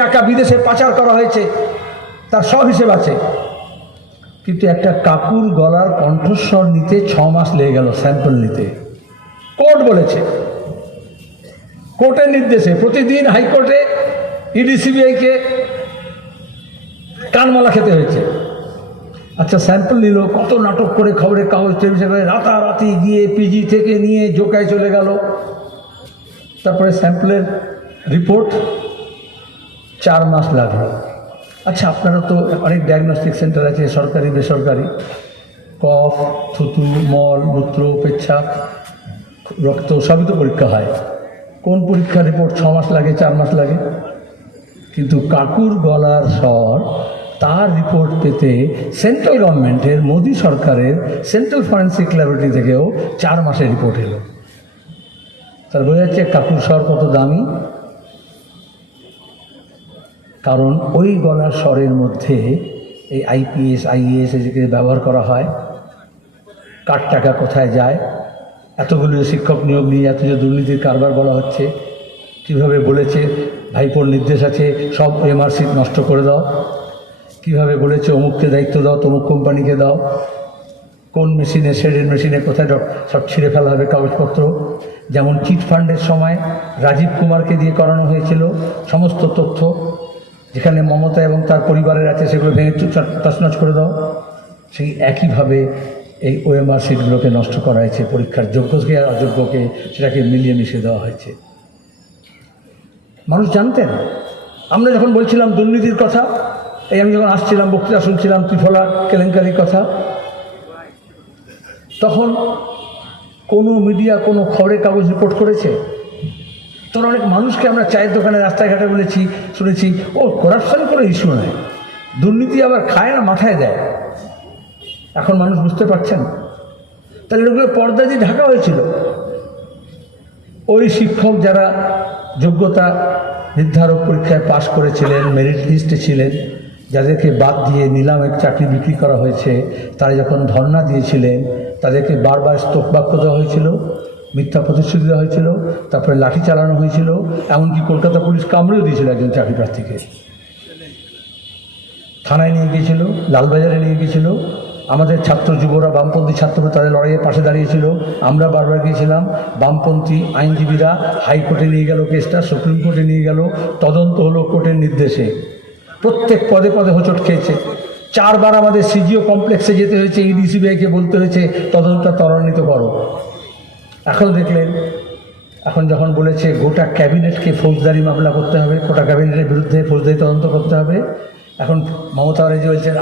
টাকা বিদেশে পাচার করা হয়েছে তার সব হিসেব আছে। কিন্তু একটা কাকুর গলার কণ্ঠস্বর নিতে 6 মাস লেগে গেল স্যাম্পল নিতে। কোর্ট বলেছে, কোর্টের নির্দেশে প্রতিদিন হাইকোর্টে ইডি সিবিআইকে কানমালা খেতে হয়েছে। আচ্ছা, স্যাম্পল নিল, কত নাটক করে খবরের কাগজ টেলিভিশন করে রাতারাতি গিয়ে পিজি থেকে নিয়ে জোকায় চলে গেল। তারপরে স্যাম্পলের রিপোর্ট 4 মাস লাগলো। আচ্ছা, আপনারা তো অনেক ডায়াগনস্টিক সেন্টার আছে, সরকারি বেসরকারি, কফ, থুতু, মল, মূত্র, পেচ্ছাপ, রক্ত সবই তো পরীক্ষা হয়। কোন পরীক্ষার রিপোর্ট 6 মাস লাগে, 4 মাস লাগে? কিন্তু কাকুর গলার স্বর, তার রিপোর্ট পেতে সেন্ট্রাল গভর্নমেন্টের মোদী সরকারের সেন্ট্রাল ফরেন্সিক ল্যাবরেটরি থেকেও 4 মাসের রিপোর্ট এলো। তার বোঝা যাচ্ছে কাকুর স্বর কত দামি। কারণ ওই গলার স্বরের মধ্যে এই আইপিএস আইএএস এদেরকে ব্যবহার করা হয়। কার টাকা কোথায় যায়, এতগুলো শিক্ষক নিয়োগ নিয়ে এত যে দুর্নীতির কারবার বলা হচ্ছে, কীভাবে বলেছে ভাইপোর নির্দেশ আছে সব এমআরসি নষ্ট করে দাও, কীভাবে বলেছে অমুককে দায়িত্ব দাও, তমুক কোম্পানিকে দাও, কোন মেশিনে, শেডের মেশিনে কোথায় সব ছিঁড়ে ফেলা হবে কাগজপত্র। যেমন চিট ফান্ডের সময় রাজীব কুমারকে দিয়ে করানো হয়েছিল সমস্ত তথ্য, যেখানে মমতা এবং তার পরিবারের আছে সেগুলো ভেঙে তছনছ করে দাও। সেই একইভাবে এই ওএমআর সিটগুলোকে নষ্ট করা হয়েছে, পরীক্ষার যোগ্যকে আর অযোগ্যকে সেটাকে মিলিয়ে মিশিয়ে দেওয়া হয়েছে। মানুষ জানতেন। আমরা যখন বলছিলাম দুর্নীতির কথা, এই আমি যখন আসছিলাম বক্তৃতা শুনছিলাম ত্রিফলা কেলেঙ্কারির কথা, তখন কোনো মিডিয়া কোনো খবরের কাগজ রিপোর্ট করেছে? তখন অনেক মানুষকে আমরা চায়ের দোকানে রাস্তাঘাটে বলেছি, শুনেছি ও করাপশন করে ইস্যু নয়, দুর্নীতি আবার খায় না মাথায় দেয়। এখন মানুষ বুঝতে পারছেন। তাহলে এগুলো পর্দা দিয়ে ঢাকা হয়েছিল। ওই শিক্ষক যারা যোগ্যতা নির্ধারক পরীক্ষায় পাশ করেছিলেন, মেরিট লিস্টে ছিলেন, যাদেরকে বাদ দিয়ে নিলামের চাকরি বিক্রি করা হয়েছে, তারা যখন ধর্ণা দিয়েছিলেন তাদেরকে বারবার স্তোকবাক্য দেওয়া হয়েছিল, মিথ্যা প্রতিশ্রুতি দেওয়া হয়েছিল, তারপরে লাঠি চালানো হয়েছিল, এমনকি কলকাতা পুলিশ কামড়েও দিয়েছিল একজন চাকরি প্রার্থীকে। থানায় নিয়ে গিয়েছিল, লালবাজারে নিয়ে গিয়েছিল। আমাদের ছাত্র যুবরা, বামপন্থী ছাত্ররা তাদের লড়াইয়ের পাশে দাঁড়িয়েছিল। আমরা বারবার গিয়েছিলাম। বামপন্থী আইনজীবীরা হাইকোর্টে নিয়ে গেল কেসটা, সুপ্রিম কোর্টে নিয়ে গেল, তদন্ত হলো কোর্টের নির্দেশে। প্রত্যেক পদে পদে হোঁচট খেয়েছে। 4 বার আমাদের সিজিও কমপ্লেক্সে যেতে হয়েছে, ইডি সিবিআইকে বলতে হয়েছে তদন্তটা ত্বরান্বিত করো। এখন দেখলেন, এখন যখন বলেছে গোটা ক্যাবিনেটকে ফৌজদারি মামলা করতে হবে, গোটা ক্যাবিনেটের বিরুদ্ধে ফৌজদারি তদন্ত করতে হবে, এখন মমতা ব্যানার্জি বলছেন